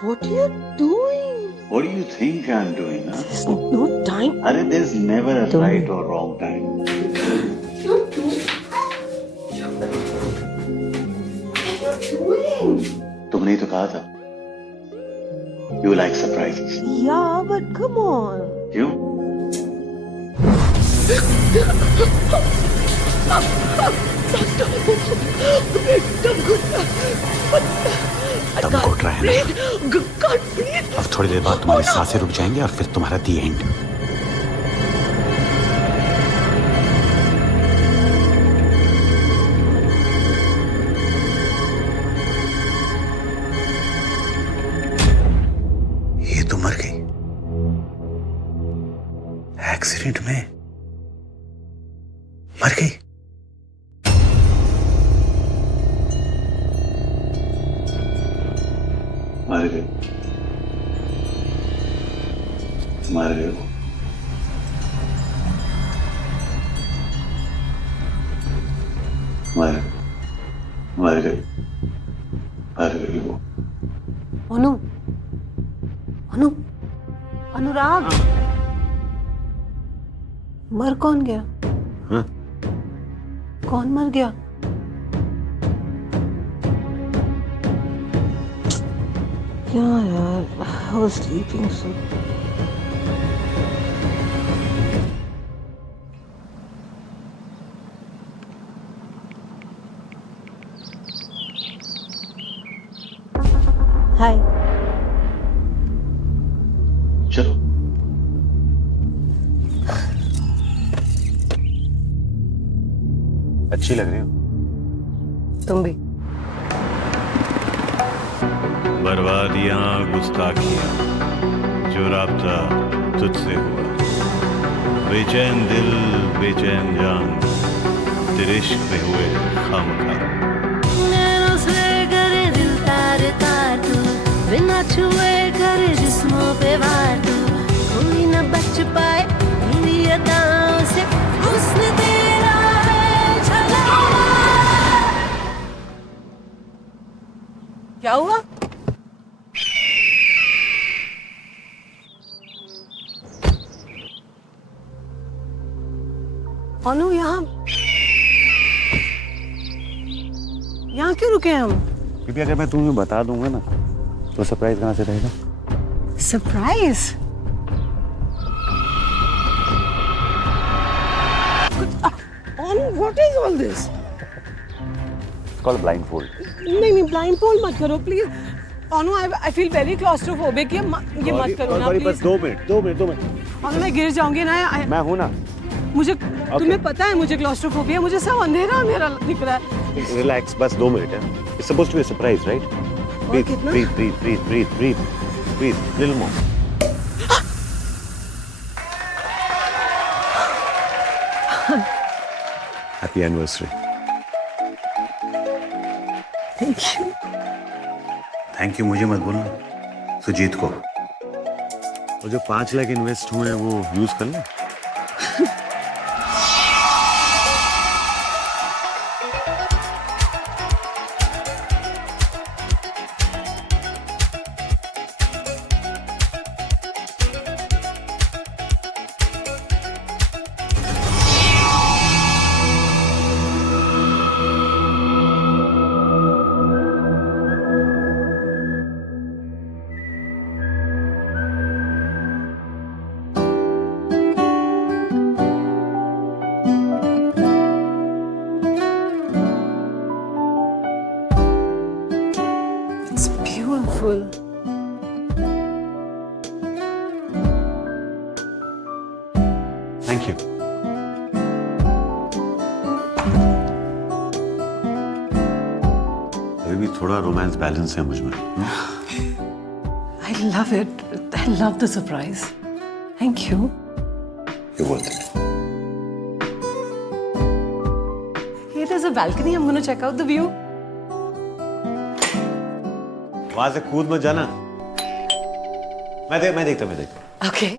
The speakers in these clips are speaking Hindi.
What are you doing? What do you think I'm doing, huh? There's no time. Arey, there's never a Don't. right or wrong time. What are you doing? तुमने ही तो कहा था You like surprises. Yeah, but come on. क्यों? दम घुट रहा है ना? अब थोड़ी देर बाद तुम्हारी सांसें रुक जाएंगी और फिर तुम्हारा दी एंड। ये तो मर गई एक्सीडेंट में, मर गई। मर गए मर गए वो। मर मर गई मर गई वो। अनु, अनु, अनुराग, मर कौन गया? हाँ? कौन मर गया? Yeah, यार, I was sleeping so. Hi. चलो अच्छी लग रही हो। तुम भी। बर्बादियां गुस्ताखियां जो राब्ता तुझसे हुआ, बेचैन दिल बेचैन जान तेरे इश्क में हुए खामखा। नैनों से करे दिल तार तार तू, बिना छुए करे जिस्मों पे वार तू, कोई न बच पाए मेरी अदाओं से, हुस्न तेरा है झलका। क्या हुआ? अनु, यहाँ क्यों रुके हम? क्योंकि अगर मैं तुम्हें बता दूंगा ना तो सरप्राइज कहाँ से रहेगा? Surprise? Anu, what is all this? It's called blindfold. नहीं, ब्लाइंडफोल्ड मत करो please. Anu, I feel very claustrophobic. ये मत करो ना बस प्लीज। 2 मिनट। अनु, मैं गिर जाऊंगी ना। मैं हूँ ना। मुझे तुम्हें पता है मुझे क्लॉस्ट्रोफोबिया, मुझे सब अंधेरा अंधेरा दिख रहा है। रिलैक्स, बस 2 मिनट है। It's supposed to be a surprise, right? Breathe, कितना? breathe. Little more. Happy anniversary. Thank you. Thank you मुझे मत बोलना, सुजीत को। और जो 5 लाख इन्वेस्ट हुए हैं वो यूज कर लो। It's beautiful. Thank you. अभी भी थोड़ा रोमांस बैलेंस है मुझ में। I love it. I love the surprise. Thank you. You're worth it. Here there's a balcony. I'm going to check out the view. वहां से कूद मत जाना। मैं देखता। Okay.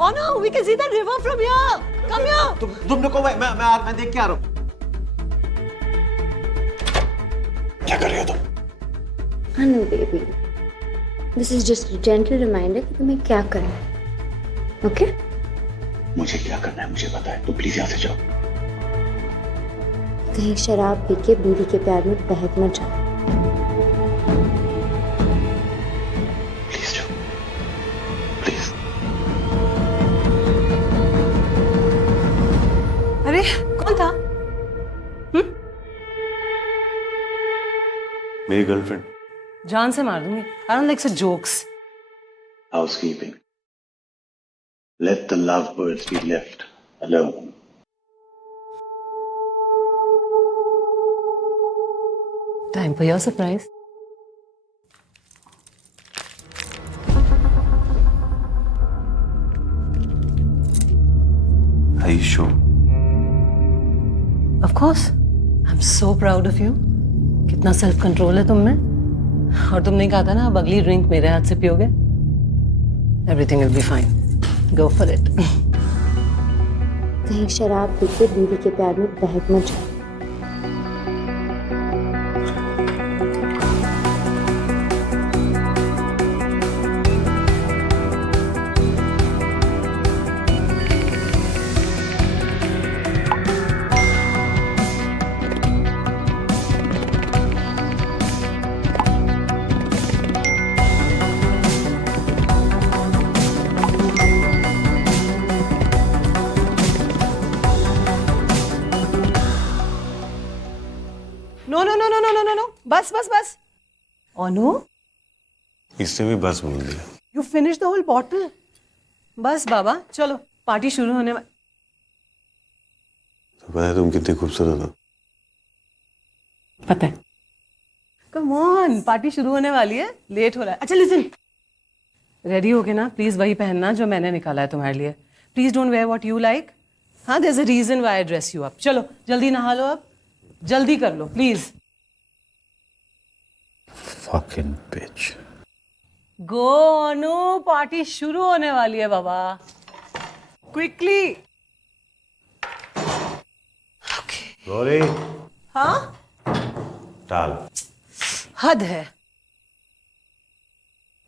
Oh no, we can see the river from here. Come here. तुम रुको, मैं देख के आ रहा हूँ। क्या कर रहे हो तुम? Anu baby, this is just a gentle reminder कि तुम्हें क्या करना है, ओके? मुझे क्या करना है मुझे पता है, तो प्लीज यहाँ से जाओ। कहीं शराब पी के बीवी के प्यार में बहक मत जाओ। प्लीज जाओ, प्लीज। अरे कौन था? मेरी गर्लफ्रेंड। जान से मार दूंगी। I don't like such jokes. Housekeeping. Let the lovebirds be left alone. Time for your surprise. Are you sure? Of course. I'm so proud of you. कितना सेल्फ कंट्रोल है तुम में। और तुमने कहा था ना अब अगली ड्रिंक मेरे हाथ से पियोगे। Everything will be fine. Go for it. कहीं शराब पी के बीवी के प्यार में बहक मत जाओ। No. बस। अनु, इसने भी बस बोल दिया। you finished the whole bottle. बस बाबा, चलो पार्टी शुरू होने वाली। तो पता है तुम कितनी खूबसूरत हो। पता है। Come on, पार्टी शुरू होने वाली है, लेट हो रहा है। अच्छा लिसन, रेडी हो के ना प्लीज वही पहनना जो मैंने निकाला है तुम्हारे लिए। Please don't wear what you like. हाँ, there's a reason why I dress you up. चलो जल्दी नहा लो, अब जल्दी कर लो please. Fucking bitch. Go Anu, party शुरू होने वाली है बाबा। क्विकली। गौरी, हाँ, टाल। हद है।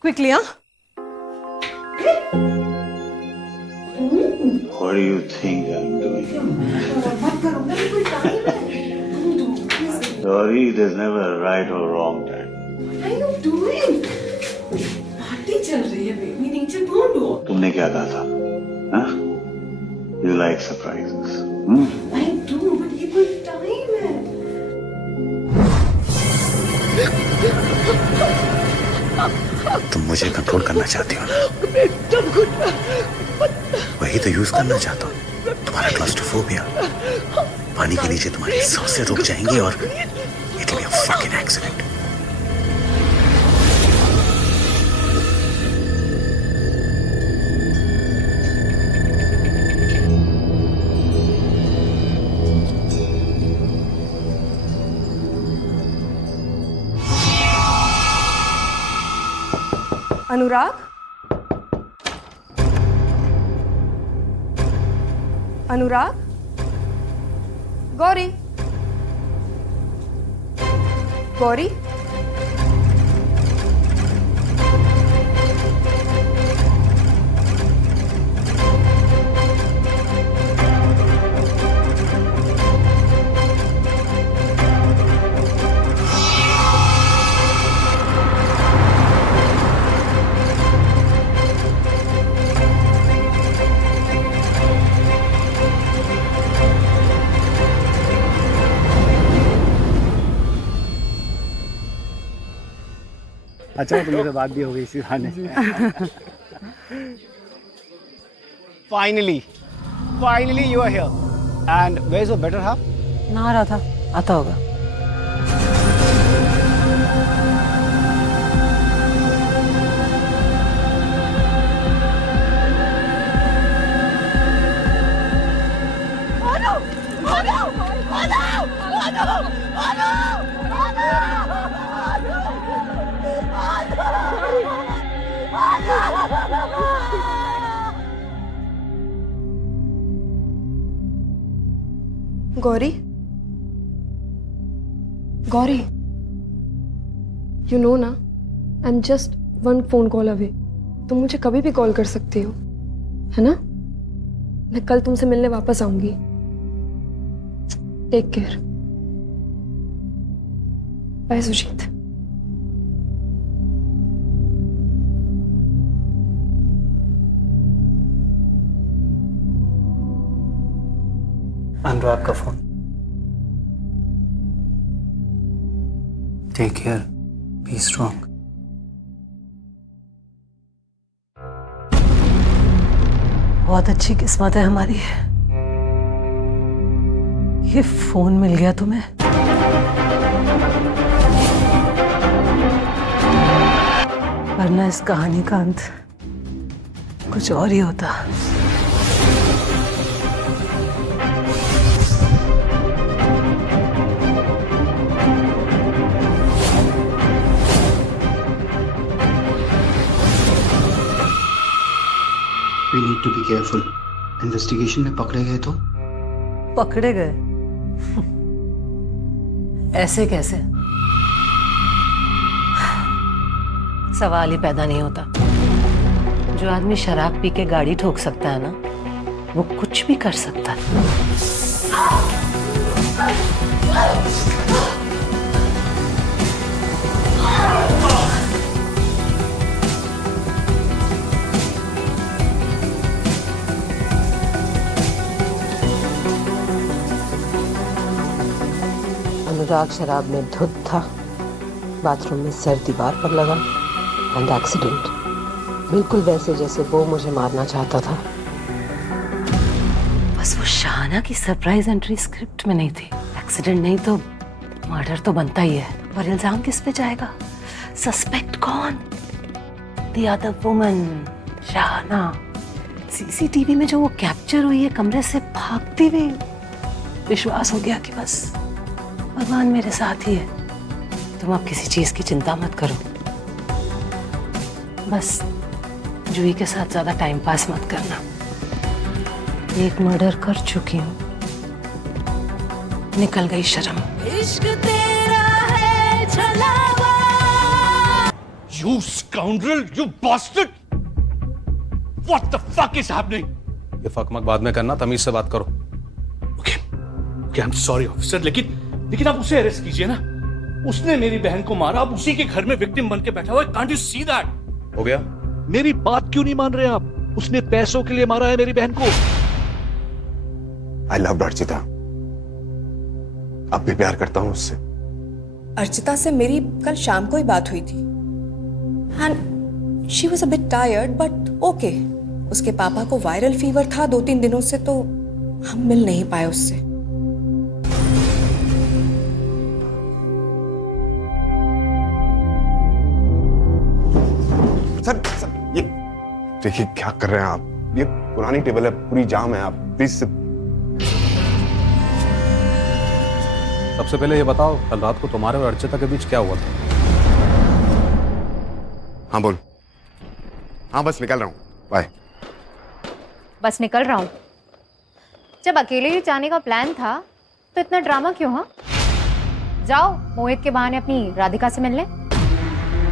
क्विकली। हाँ, What do you think I'm doing? Sorry, there's never a right or wrong time. Party चल रही है बेबी, नीचे ढूंढो। तुमने क्या कहा था? हाँ? You like surprises. I do, but ये कोई टाइम है। तुम मुझे कंट्रोल करना चाहती हो ना? वही तो यूज करना चाहता हूँ। तुम्हारा क्लॉस्ट्रोफोबिया। पानी के नीचे तुम्हारी सांसें रुक जाएंगी और it will be a fucking accident. Anurag, Anurag, Gauri, Gauri, अच्छा तो मेरे बात भी हो गई इसी बहाने। Finally you are here and where is your better half? नहा रहा था, आता होगा। गौरी, गौरी, यू नो ना, I am just one phone call away. तुम मुझे कभी भी कॉल कर सकती हो, है ना? मैं कल तुमसे मिलने वापस आऊंगी। Take care. Bye Sujit. Anurag का phone. Take care, be strong. बहुत अच्छी किस्मत है हमारी, ये फोन मिल गया तुम्हें। वरना इस कहानी का अंत कुछ और ही होता। We need to be careful. Investigation में पकड़े गए तो? पकड़े गए? ऐसे कैसे? सवाल ही पैदा नहीं होता। जो आदमी शराब पी के गाड़ी ठोक सकता है ना, वो कुछ भी कर सकता है। अनुराग शराब में धुत था, बाथरूम में सर दीवार पर लगा एंड एक्सीडेंट, बिल्कुल वैसे जैसे वो मुझे मारना चाहता था। बस वो शाहाना की सरप्राइज एंट्री स्क्रिप्ट में नहीं थी। एक्सीडेंट नहीं तो मर्डर तो बनता ही है। पर इल्जाम किस पे जाएगा? सस्पेक्ट कौन? The other woman, Shahana. CCTV में जो वो कैप्चर हुई है कमरे से भागती हुई, विश्वास हो गया कि बस भगवान मेरे साथ ही है। तुम अब किसी चीज की चिंता मत करो, बस जूही के साथ ज्यादा टाइम पास मत करना। एक मर्डर कर चुकी हूँ, निकल गई शर्म। इश्क तेरा है छलावा। You scoundrel, you bastard! What the fuck is happening? ये फकमक बाद में करना, तमीज से बात करो। Okay, I'm sorry officer, लेकिन आप उसे अरेस्ट कीजिए ना। उसने मेरी बहन को मारा, अब उसी के घर में विक्टिम बन के बैठा हुआ है। Can't you see that? हो गया? मेरी बात क्यों नहीं मान रहे आप? उसने पैसों के लिए मारा है मेरी बहन को। I love Archita. अब भी प्यार करता हूँ उससे। अर्चिता से मेरी कल शाम को ही बात हुई थी and she was a bit tired but okay. उसके पापा को वायरल फीवर था 2-3 दिनों से, तो हम मिल नहीं पाए उससे। सर ये देखिए क्या कर रहे हैं आप? ये पुरानी टेबल है, पूरी जाम है। आप प्लीज। सबसे पहले ये बताओ, कल रात को तुम्हारे और अर्चिता के बीच क्या हुआ था? हाँ बोल। हाँ बस निकल रहा हूँ, बाय। बस निकल रहा हूँ? जब अकेले ही जाने का प्लान था तो इतना ड्रामा क्यों? हाँ, जाओ मोहित के बहाने अपनी राधिका से मिलने।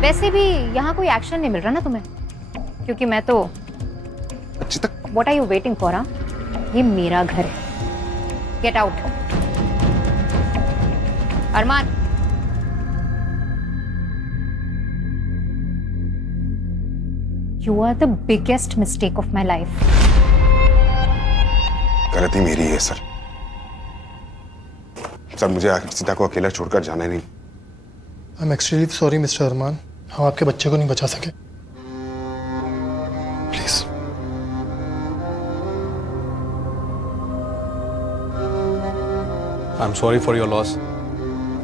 वैसे भी यहाँ कोई एक्शन नहीं मिल रहा ना तुम्हें, क्योंकि मैं तो What are you waiting for? हाँ, ये मेरा घर है। Get out। Armaan, You are the biggest mistake of my life। गलती मेरी है सर। सर मुझे अर्चिता को अकेला छोड़कर जाना नहीं। I'm extremely sorry, Mr. अरमान। हम आपके बच्चे को नहीं बचा सके। Please. I am sorry for your loss.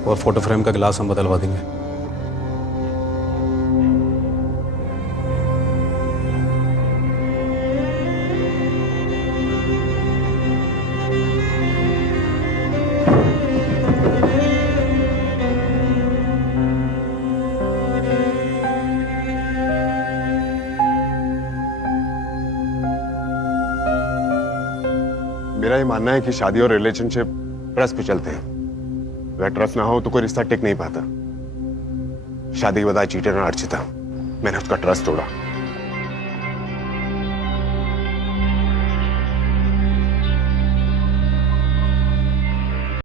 और फोटो फ्रेम का गिलास हम बदलवा देंगे। मेरा ये मानना है कि शादी और रिलेशनशिप ट्रस्ट पे चलते हैं। अगर ट्रस्ट ना हो तो कोई रिश्ता टिक नहीं पाता। शादी के बाद आई चीटेड ऑन अर्चिता। मैंने उसका ट्रस्ट तोड़ा।